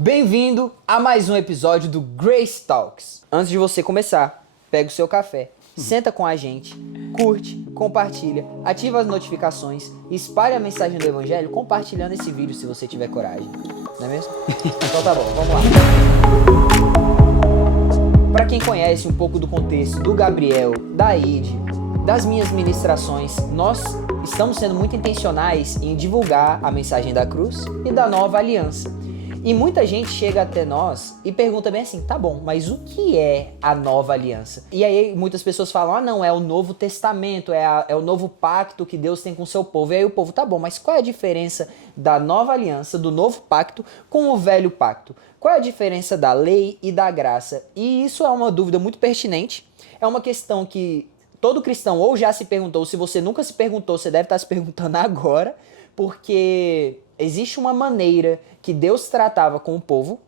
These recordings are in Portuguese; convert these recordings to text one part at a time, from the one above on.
Bem-vindo a mais um episódio do Grace Talks. Antes de você começar, pega o seu café, senta com a gente, curte, compartilha, ativa as notificações e espalhe a mensagem do Evangelho compartilhando esse vídeo se você tiver coragem. Não é mesmo? Então tá bom, vamos lá. Para quem conhece um pouco do contexto do Gabriel, da Ide, das minhas ministrações, nós estamos sendo muito intencionais em divulgar a mensagem da cruz e da nova aliança. E muita gente chega até nós e pergunta bem assim, tá bom, mas o que é a nova aliança? E aí muitas pessoas falam, não, é o Novo Testamento, é o novo pacto que Deus tem com o seu povo. E aí o povo, tá bom, mas qual é a diferença da nova aliança, do novo pacto, com o velho pacto? Qual é a diferença da lei e da graça? E isso é uma dúvida muito pertinente, é uma questão que todo cristão ou já se perguntou, se você nunca se perguntou, você deve estar se perguntando agora, porque existe uma maneira que Deus tratava com o povo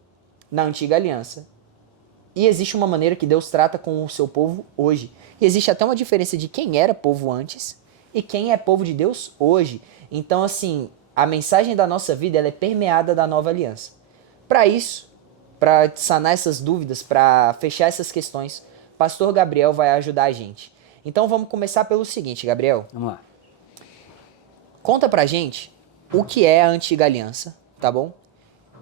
na antiga aliança e existe uma maneira que Deus trata com o seu povo hoje. E existe até uma diferença de quem era povo antes e quem é povo de Deus hoje. Então, assim, a mensagem da nossa vida ela é permeada da nova aliança. Para isso, para sanar essas dúvidas, para fechar essas questões, Pastor Gabriel vai ajudar a gente. Então vamos começar pelo seguinte, Gabriel. Vamos lá. Conta pra gente o que é a antiga aliança, tá bom?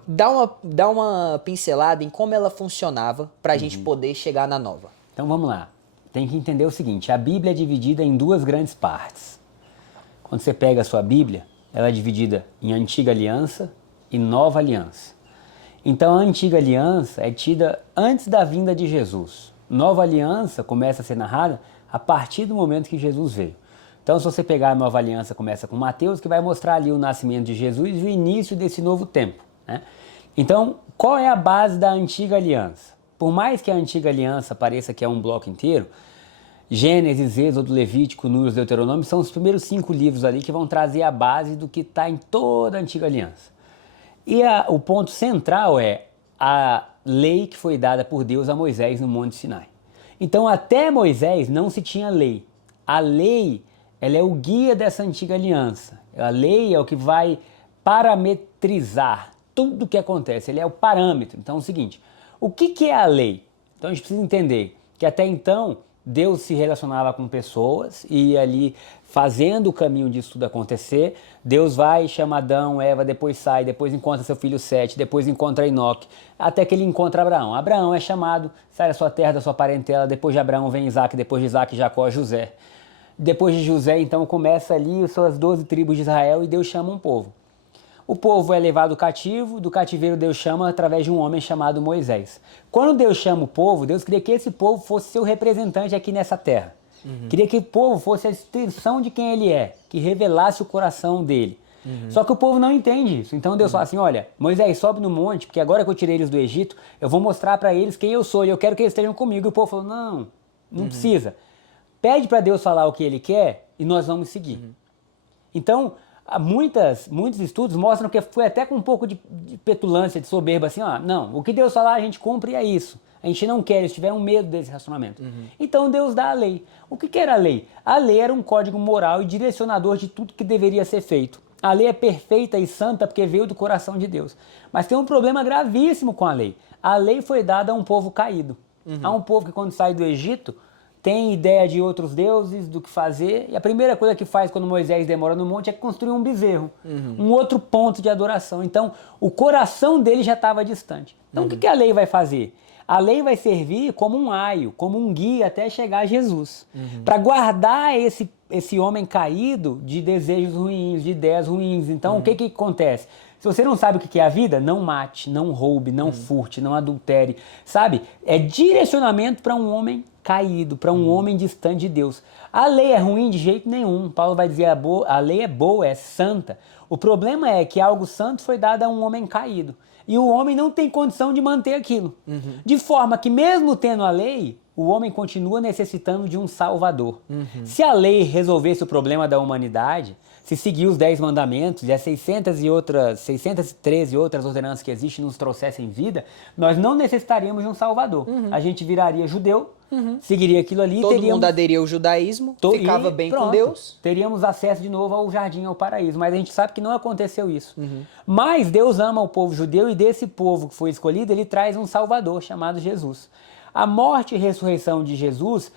Dá uma pincelada em como ela funcionava pra gente poder chegar na nova. Então vamos lá. Tem que entender o seguinte, a Bíblia é dividida em duas grandes partes. Quando você pega a sua Bíblia, ela é dividida em Antiga Aliança e Nova Aliança. Então a Antiga Aliança é tida antes da vinda de Jesus. Nova Aliança começa a ser narrada a partir do momento que Jesus veio. Então, se você pegar a Nova Aliança, começa com Mateus, que vai mostrar ali o nascimento de Jesus e o início desse novo tempo, né? Então, qual é a base da Antiga Aliança? Por mais que a Antiga Aliança pareça que é um bloco inteiro, Gênesis, Êxodo, Levítico, Números, Deuteronômio, são os primeiros 5 livros ali que vão trazer a base do que está em toda a Antiga Aliança. E o ponto central é a lei que foi dada por Deus a Moisés no Monte Sinai. Então, até Moisés não se tinha lei. A lei ela é o guia dessa antiga aliança. A lei é o que vai parametrizar tudo o que acontece. Ele é o parâmetro. Então é o seguinte, o que é a lei? Então a gente precisa entender que até então Deus se relacionava com pessoas e ali fazendo o caminho disso tudo acontecer, Deus vai, chama Adão, Eva, depois sai, depois encontra seu filho Sete, depois encontra Enoque, até que ele encontra Abraão. Abraão é chamado, sai da sua terra, da sua parentela, depois de Abraão vem Isaac, depois de Isaac, Jacó, José. Depois de José, então, começa ali as 12 tribos de Israel e Deus chama um povo. O povo é levado cativo, do cativeiro Deus chama através de um homem chamado Moisés. Quando Deus chama o povo, Deus queria que esse povo fosse seu representante aqui nessa terra. Queria que o povo fosse a extensão de quem ele é, que revelasse o coração dele. Só que o povo não entende isso. Então Deus fala assim, olha, Moisés, sobe no monte, porque agora que eu tirei eles do Egito, eu vou mostrar para eles quem eu sou e eu quero que eles estejam comigo. E o povo falou, não precisa. Pede para Deus falar o que Ele quer e nós vamos seguir. Então, muitos estudos mostram que foi até com um pouco de petulância, de soberba, assim, não, o que Deus falar a gente cumpre é isso. A gente não quer, eles tiveram medo desse racionamento. Então Deus dá a lei. O que era a lei? A lei era um código moral e direcionador de tudo que deveria ser feito. A lei é perfeita e santa porque veio do coração de Deus. Mas tem um problema gravíssimo com a lei. A lei foi dada a um povo caído. A um povo que quando sai do Egito tem ideia de outros deuses, do que fazer, e a primeira coisa que faz quando Moisés demora no monte é construir um bezerro, um outro ponto de adoração. Então, o coração dele já estava distante. Então, o que a lei vai fazer? A lei vai servir como um aio, como um guia até chegar a Jesus, para guardar esse homem caído de desejos ruins, de ideias ruins. Então, o que acontece? Se você não sabe o que é a vida, não mate, não roube, não furte, não adultere, sabe? É direcionamento para um homem caído, para um homem distante de Deus. A lei é ruim de jeito nenhum. Paulo vai dizer a lei é boa, é santa. O problema é que algo santo foi dado a um homem caído. E o homem não tem condição de manter aquilo. De forma que mesmo tendo a lei, o homem continua necessitando de um Salvador. Se a lei resolvesse o problema da humanidade, se seguir os 10 mandamentos e as 613 outras ordenanças que existem nos trouxessem vida, nós não necessitaríamos de um Salvador. A gente viraria judeu, seguiria aquilo ali. Todo mundo aderia ao judaísmo, ficava bem com Deus. Teríamos acesso de novo ao jardim, ao paraíso. Mas a gente sabe que não aconteceu isso. Mas Deus ama o povo judeu e desse povo que foi escolhido, ele traz um Salvador chamado Jesus. A morte e ressurreição de Jesus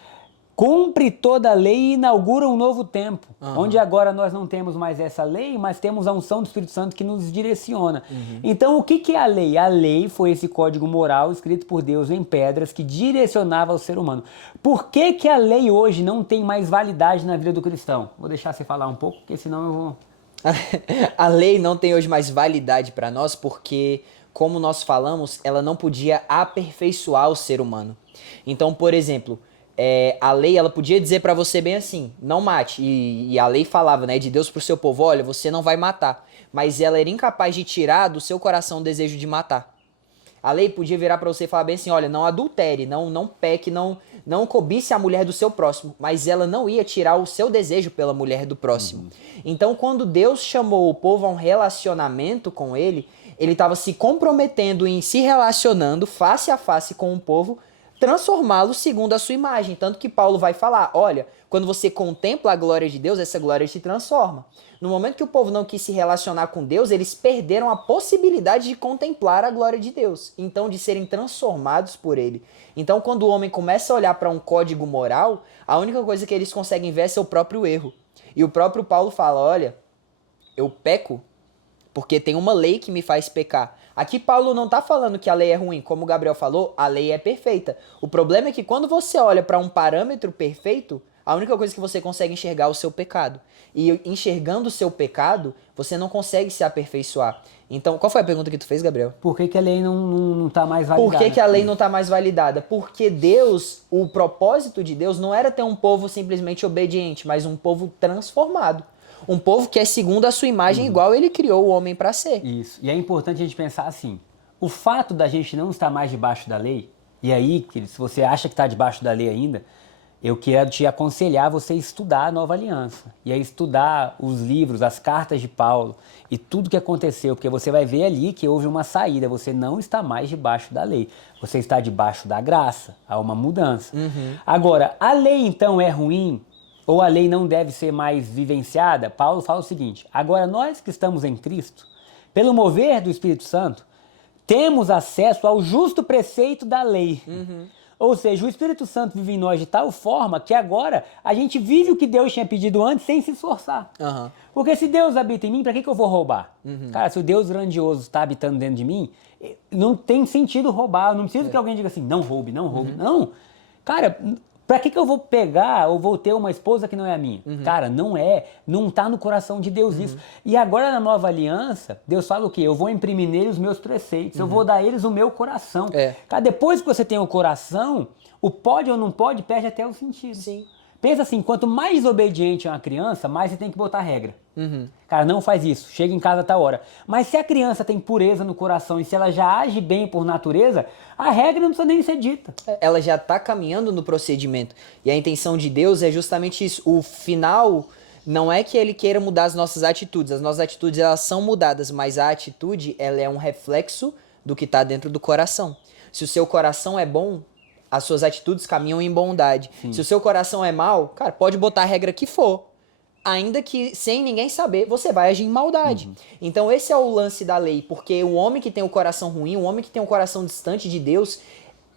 cumpre toda a lei e inaugura um novo tempo, onde agora nós não temos mais essa lei, mas temos a unção do Espírito Santo que nos direciona. Então, o que é a lei? A lei foi esse código moral escrito por Deus em pedras que direcionava o ser humano. Por que a lei hoje não tem mais validade na vida do cristão? Vou deixar você falar um pouco, porque senão eu vou... A lei não tem hoje mais validade para nós porque, como nós falamos, ela não podia aperfeiçoar o ser humano. Então, por exemplo... a lei, ela podia dizer pra você bem assim, não mate, e a lei falava, né, de Deus pro seu povo, olha, você não vai matar, mas ela era incapaz de tirar do seu coração o desejo de matar. A lei podia virar pra você e falar bem assim, olha, não adultere, não peque, não cobice a mulher do seu próximo, mas ela não ia tirar o seu desejo pela mulher do próximo. Então, quando Deus chamou o povo a um relacionamento com ele estava se comprometendo em se relacionando face a face com o povo, transformá-lo segundo a sua imagem. Tanto que Paulo vai falar, olha, quando você contempla a glória de Deus, essa glória te transforma. No momento que o povo não quis se relacionar com Deus, eles perderam a possibilidade de contemplar a glória de Deus. Então, de serem transformados por ele. Então, quando o homem começa a olhar para um código moral, a única coisa que eles conseguem ver é seu próprio erro. E o próprio Paulo fala, olha, eu peco porque tem uma lei que me faz pecar. Aqui Paulo não está falando que a lei é ruim, como o Gabriel falou, a lei é perfeita. O problema é que quando você olha para um parâmetro perfeito, a única coisa que você consegue enxergar é o seu pecado. E enxergando o seu pecado, você não consegue se aperfeiçoar. Então, qual foi a pergunta que tu fez, Gabriel? Por que a lei não está mais validada? Por que a lei não está mais validada? Porque Deus, o propósito de Deus não era ter um povo simplesmente obediente, mas um povo transformado. Um povo que é segundo a sua imagem, igual ele criou o homem para ser. Isso. E é importante a gente pensar assim, o fato da gente não estar mais debaixo da lei, e aí, se você acha que está debaixo da lei ainda, eu quero te aconselhar você estudar a Nova Aliança. E aí estudar os livros, as cartas de Paulo e tudo que aconteceu, porque você vai ver ali que houve uma saída, você não está mais debaixo da lei, você está debaixo da graça, há uma mudança. Agora, a lei então é ruim? Ou a lei não deve ser mais vivenciada? Paulo fala o seguinte, agora nós que estamos em Cristo, pelo mover do Espírito Santo, temos acesso ao justo preceito da lei. Ou seja, o Espírito Santo vive em nós de tal forma que agora a gente vive o que Deus tinha pedido antes sem se esforçar. Porque se Deus habita em mim, para que eu vou roubar? Cara, se o Deus grandioso está habitando dentro de mim, não tem sentido roubar. Eu não preciso que alguém diga assim, não roube, não roube. Não. Cara... Pra que eu vou pegar ou vou ter uma esposa que não é a minha? Cara, não tá no coração de Deus isso. E agora na nova aliança, Deus fala o quê? Eu vou imprimir nele os meus preceitos, eu vou dar a eles o meu coração. Cara, depois que você tem o coração, o pode ou não pode perde até o sentido. Sim. Pensa assim, quanto mais desobediente é uma criança, mais você tem que botar regra. Cara, não faz isso, chega em casa a tal hora. Mas se a criança tem pureza no coração e se ela já age bem por natureza, a regra não precisa nem ser dita. Ela já está caminhando no procedimento. E a intenção de Deus é justamente isso. O final não é que ele queira mudar as nossas atitudes. As nossas atitudes elas são mudadas, mas a atitude ela é um reflexo do que está dentro do coração. Se o seu coração é bom, as suas atitudes caminham em bondade. Se o seu coração é mau, cara, pode botar a regra que for. Ainda que sem ninguém saber, você vai agir em maldade. Então esse é o lance da lei, porque o homem que tem o coração ruim, o homem que tem o coração distante de Deus,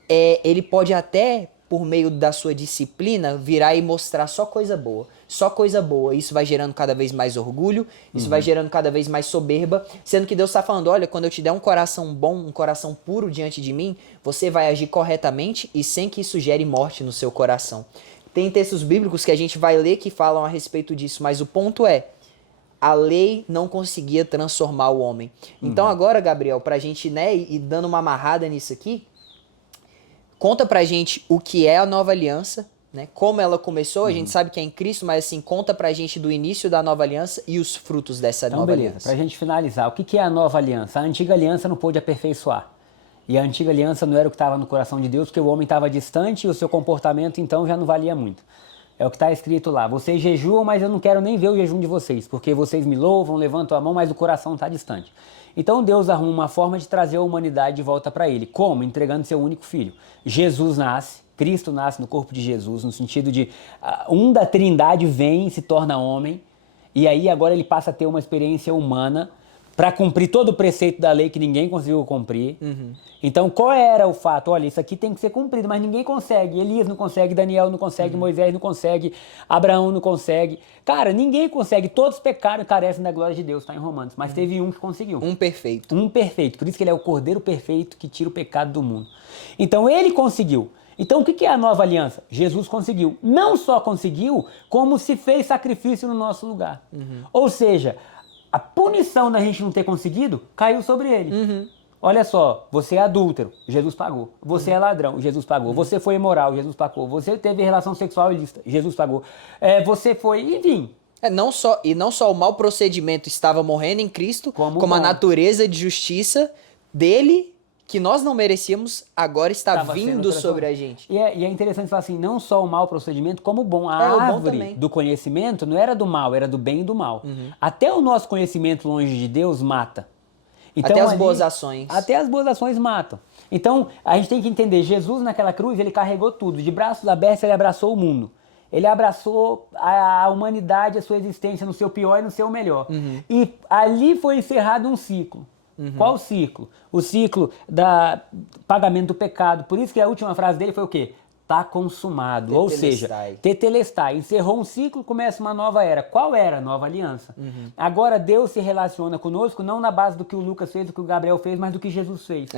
ele pode até, por meio da sua disciplina, virar e mostrar só coisa boa. Só coisa boa. Isso vai gerando cada vez mais orgulho, isso vai gerando cada vez mais soberba, sendo que Deus está falando, olha, quando eu te der um coração bom, um coração puro diante de mim, você vai agir corretamente e sem que isso gere morte no seu coração. Tem textos bíblicos que a gente vai ler que falam a respeito disso, mas o ponto é, a lei não conseguia transformar o homem. Então agora, Gabriel, pra gente, né, ir dando uma amarrada nisso aqui, conta pra gente o que é a nova aliança, né, como ela começou, a gente sabe que é em Cristo, mas assim, conta pra gente do início da nova aliança e os frutos dessa nova aliança. Pra gente finalizar, o que é a nova aliança? A antiga aliança não pôde aperfeiçoar. E a antiga aliança não era o que estava no coração de Deus, porque o homem estava distante e o seu comportamento então já não valia muito. É o que está escrito lá. Vocês jejuam, mas eu não quero nem ver o jejum de vocês, porque vocês me louvam, levantam a mão, mas o coração está distante. Então Deus arruma uma forma de trazer a humanidade de volta para Ele. Como? Entregando seu único filho. Jesus nasce, Cristo nasce no corpo de Jesus, no sentido de um da Trindade vem e se torna homem, e aí agora ele passa a ter uma experiência humana para cumprir todo o preceito da lei que ninguém conseguiu cumprir. Então, qual era o fato? Olha, isso aqui tem que ser cumprido, mas ninguém consegue. Elias não consegue, Daniel não consegue, Moisés não consegue, Abraão não consegue. Cara, ninguém consegue. Todos pecaram e carecem da glória de Deus, está em Romanos. Mas teve um que conseguiu. Um perfeito. Um perfeito. Por isso que ele é o Cordeiro perfeito que tira o pecado do mundo. Então, ele conseguiu. Então, o que é a nova aliança? Jesus conseguiu. Não só conseguiu, como se fez sacrifício no nosso lugar. Ou seja, a punição da gente não ter conseguido caiu sobre ele. Olha só, você é adúltero, Jesus pagou. Você é ladrão, Jesus pagou. Você foi imoral, Jesus pagou. Você teve relação sexual ilícita, Jesus pagou. Você foi, enfim. Não só o mau procedimento estava morrendo em Cristo, como a natureza de justiça dele, que nós não merecíamos, agora está vindo sobre a gente. E é interessante falar assim, não só o mau procedimento, como o bom. A árvore do conhecimento não era do mal, era do bem e do mal. Até o nosso conhecimento longe de Deus mata. Então, até as boas ações. Até as boas ações matam. Então, a gente tem que entender, Jesus naquela cruz, ele carregou tudo. De braços abertos, ele abraçou o mundo. Ele abraçou a humanidade, a sua existência, no seu pior e no seu melhor. E ali foi encerrado um ciclo. Qual ciclo? O ciclo do pagamento do pecado. Por isso que a última frase dele foi o quê? Está consumado. Ou seja, tetelestai. Encerrou um ciclo, começa uma nova era. Qual era a nova aliança? Agora Deus se relaciona conosco não na base do que o Lucas fez, do que o Gabriel fez, mas do que Jesus fez.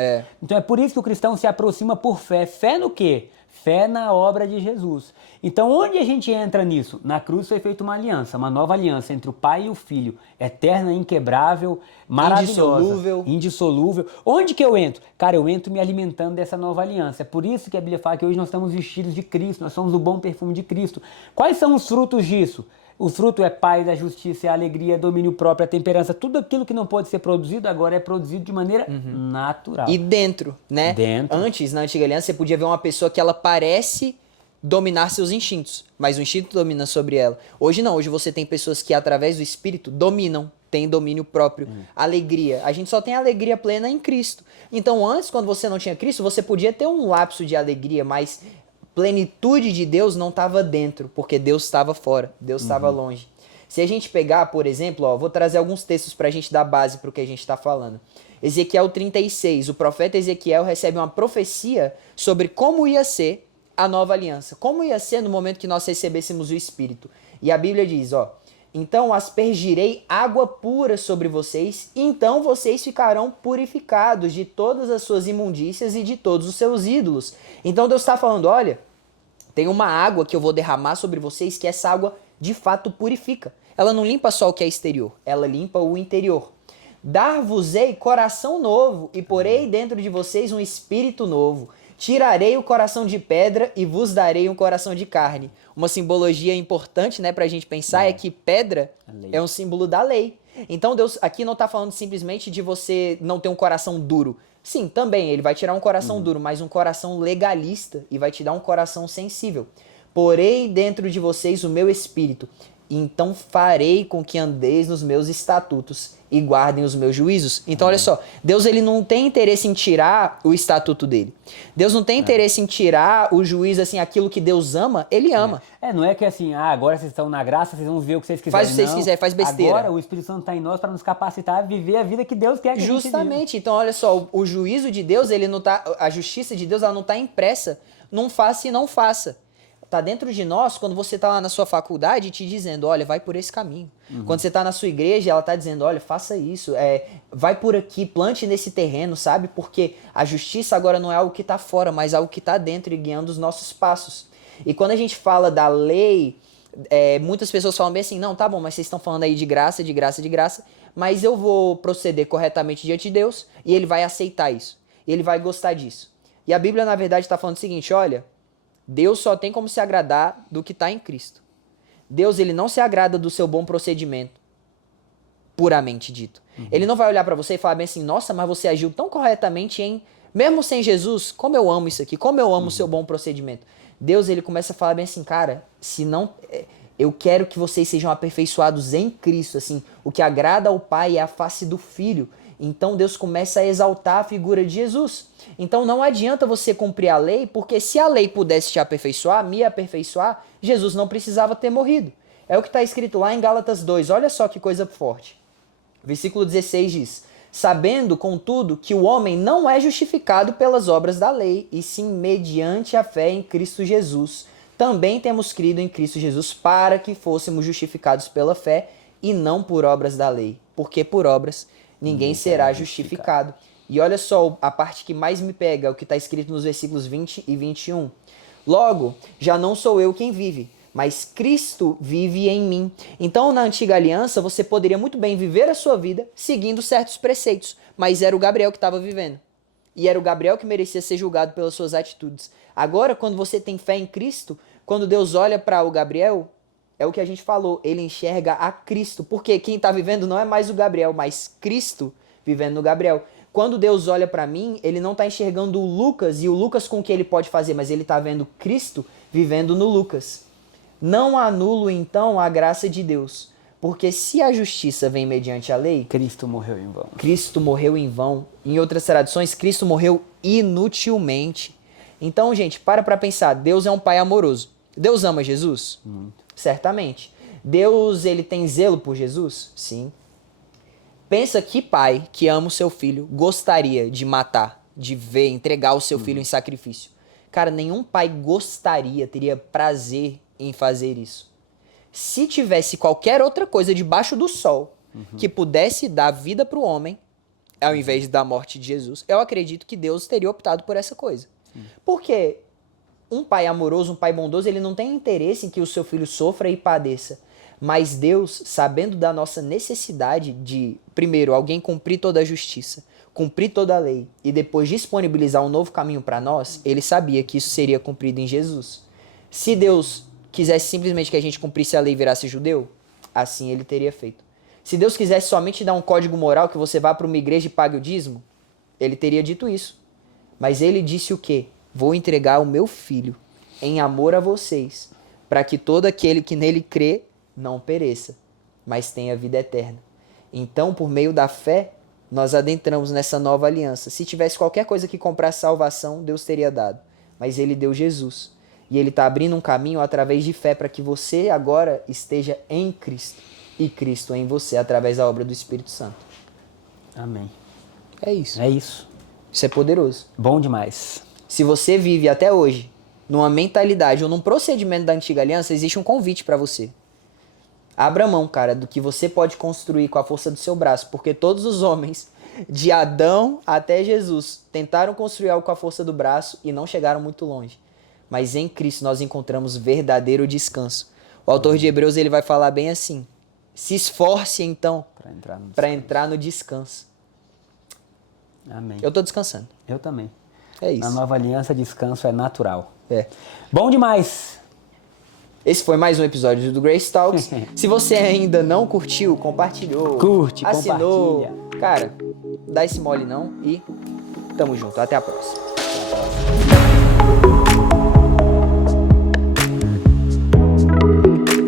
Então é por isso que o cristão se aproxima por fé. Fé no quê? Fé na obra de Jesus. Então onde a gente entra nisso? Na cruz foi feita uma aliança, uma nova aliança entre o Pai e o Filho. Eterna, inquebrável, maravilhosa. Indissolúvel. Onde que eu entro? Cara, eu entro me alimentando dessa nova aliança. É por isso que a Bíblia fala que hoje nós estamos vestidos de Cristo, nós somos o bom perfume de Cristo. Quais são os frutos disso? O fruto é paz, a justiça, a alegria, a domínio próprio, a temperança. Tudo aquilo que não pode ser produzido agora é produzido de maneira natural. E dentro, né? Antes, na Antiga Aliança, você podia ver uma pessoa que ela parece dominar seus instintos, mas o instinto domina sobre ela. Hoje não, hoje você tem pessoas que através do Espírito dominam, têm domínio próprio. Alegria. A gente só tem alegria plena em Cristo. Então antes, quando você não tinha Cristo, você podia ter um lapso de alegria, mas plenitude de Deus não estava dentro, porque Deus estava fora, Deus estava longe. Se a gente pegar, por exemplo, vou trazer alguns textos para a gente dar base para o que a gente está falando. Ezequiel 36, o profeta Ezequiel recebe uma profecia sobre como ia ser a nova aliança, como ia ser no momento que nós recebêssemos o Espírito. E a Bíblia diz, então aspergirei água pura sobre vocês, e então vocês ficarão purificados de todas as suas imundícias e de todos os seus ídolos. Então Deus está falando, olha, tem uma água que eu vou derramar sobre vocês, que essa água de fato purifica. Ela não limpa só o que é exterior, ela limpa o interior. Dar-vos-ei coração novo, e porei dentro de vocês um espírito novo. Tirarei o coração de pedra e vos darei um coração de carne. Uma simbologia importante, né, pra gente pensar é que pedra é um símbolo da lei. Então Deus aqui não está falando simplesmente de você não ter um coração duro. Sim, também, ele vai tirar um coração duro, mas um coração legalista e vai te dar um coração sensível. Porei dentro de vocês o meu espírito, então farei com que andeis nos meus estatutos e guardem os meus juízos. Então, olha só, Deus ele não tem interesse em tirar o estatuto dele. Deus não tem interesse em tirar o juízo, assim, aquilo que Deus ama, ele ama. Não é que assim, agora vocês estão na graça, vocês vão ver o que vocês quiserem. Faz o que vocês quiserem, faz besteira. Agora o Espírito Santo está em nós para nos capacitar a viver a vida que Deus quer que a gente viva. Justamente. Então, olha só, o juízo de Deus, ele não tá, a justiça de Deus, ela não está impressa. Não faça e não faça. Tá dentro de nós quando você tá lá na sua faculdade te dizendo, olha, vai por esse caminho. Quando você tá na sua igreja, ela tá dizendo, olha, faça isso, vai por aqui, plante nesse terreno, sabe? Porque a justiça agora não é algo que tá fora, mas algo que tá dentro e guiando os nossos passos. E quando a gente fala da lei, muitas pessoas falam bem assim, não, tá bom, mas vocês estão falando aí de graça, de graça, de graça, mas eu vou proceder corretamente diante de Deus e ele vai aceitar isso. E ele vai gostar disso. E a Bíblia, na verdade, está falando o seguinte, olha, Deus só tem como se agradar do que está em Cristo. Deus ele não se agrada do seu bom procedimento, puramente dito. Ele não vai olhar para você e falar bem assim, nossa, mas você agiu tão corretamente em Mesmo sem Jesus, como eu amo isso aqui, como eu amo o seu bom procedimento. Deus, ele começa a falar bem assim, cara, se não... Eu quero que vocês sejam aperfeiçoados em Cristo, assim, o que agrada ao Pai é a face do Filho. Então Deus começa a exaltar a figura de Jesus. Então não adianta você cumprir a lei, porque se a lei pudesse te aperfeiçoar, me aperfeiçoar, Jesus não precisava ter morrido. É o que está escrito lá em Gálatas 2, olha só que coisa forte. Versículo 16 diz, sabendo, contudo, que o homem não é justificado pelas obras da lei, e sim mediante a fé em Cristo Jesus. Também temos crido em Cristo Jesus para que fôssemos justificados pela fé e não por obras da lei. Porque por obras ninguém será justificado. E olha só a parte que mais me pega, o que está escrito nos versículos 20 e 21. Logo, já não sou eu quem vive, mas Cristo vive em mim. Então, na antiga aliança, você poderia muito bem viver a sua vida seguindo certos preceitos, mas era o Gabriel que estava vivendo. E era o Gabriel que merecia ser julgado pelas suas atitudes. Agora, quando você tem fé em Cristo, quando Deus olha para o Gabriel, é o que a gente falou, ele enxerga a Cristo. Porque quem está vivendo não é mais o Gabriel, mas Cristo vivendo no Gabriel. Quando Deus olha para mim, ele não está enxergando o Lucas e o Lucas com o que ele pode fazer, mas ele está vendo Cristo vivendo no Lucas. Não anulo, então, a graça de Deus. Porque se a justiça vem mediante a lei... Cristo morreu em vão. Cristo morreu em vão. Em outras traduções, Cristo morreu inutilmente. Então, gente, para pensar. Deus é um pai amoroso. Deus ama Jesus? Muito. Certamente. Deus, ele tem zelo por Jesus? Sim. Pensa que pai que ama o seu filho gostaria de matar, de ver, entregar o seu filho em sacrifício. Cara, nenhum pai gostaria, teria prazer em fazer isso. Se tivesse qualquer outra coisa debaixo do sol que pudesse dar vida para o homem, ao invés da morte de Jesus, eu acredito que Deus teria optado por essa coisa. Porque um pai amoroso, um pai bondoso, ele não tem interesse em que o seu filho sofra e padeça. Mas Deus, sabendo da nossa necessidade de, primeiro, alguém cumprir toda a justiça, cumprir toda a lei e depois disponibilizar um novo caminho para nós, ele sabia que isso seria cumprido em Jesus. Se Deus quisesse simplesmente que a gente cumprisse a lei e virasse judeu, assim ele teria feito. Se Deus quisesse somente dar um código moral que você vá para uma igreja e pague o dízimo, ele teria dito isso. Mas ele disse o quê? Vou entregar o meu filho em amor a vocês, para que todo aquele que nele crê não pereça, mas tenha vida eterna. Então, por meio da fé, nós adentramos nessa nova aliança. Se tivesse qualquer coisa que comprasse salvação, Deus teria dado. Mas ele deu Jesus. E ele está abrindo um caminho através de fé para que você agora esteja em Cristo. E Cristo em você, através da obra do Espírito Santo. Amém. É isso. É isso. Isso é poderoso. Bom demais. Se você vive até hoje numa mentalidade ou num procedimento da antiga aliança, existe um convite para você. Abra mão, cara, do que você pode construir com a força do seu braço, porque todos os homens, de Adão até Jesus, tentaram construir algo com a força do braço e não chegaram muito longe. Mas em Cristo nós encontramos verdadeiro descanso. O autor de Hebreus ele vai falar bem assim: se esforce então para entrar no descanso. Amém. Eu tô descansando. Eu também. É isso. Na nova aliança, descanso é natural. É. Bom demais! Esse foi mais um episódio do Grace Talks. Se você ainda não curtiu, compartilhou, Curte, assinou, compartilha. cara, dá esse mole não e tamo junto. Até a próxima.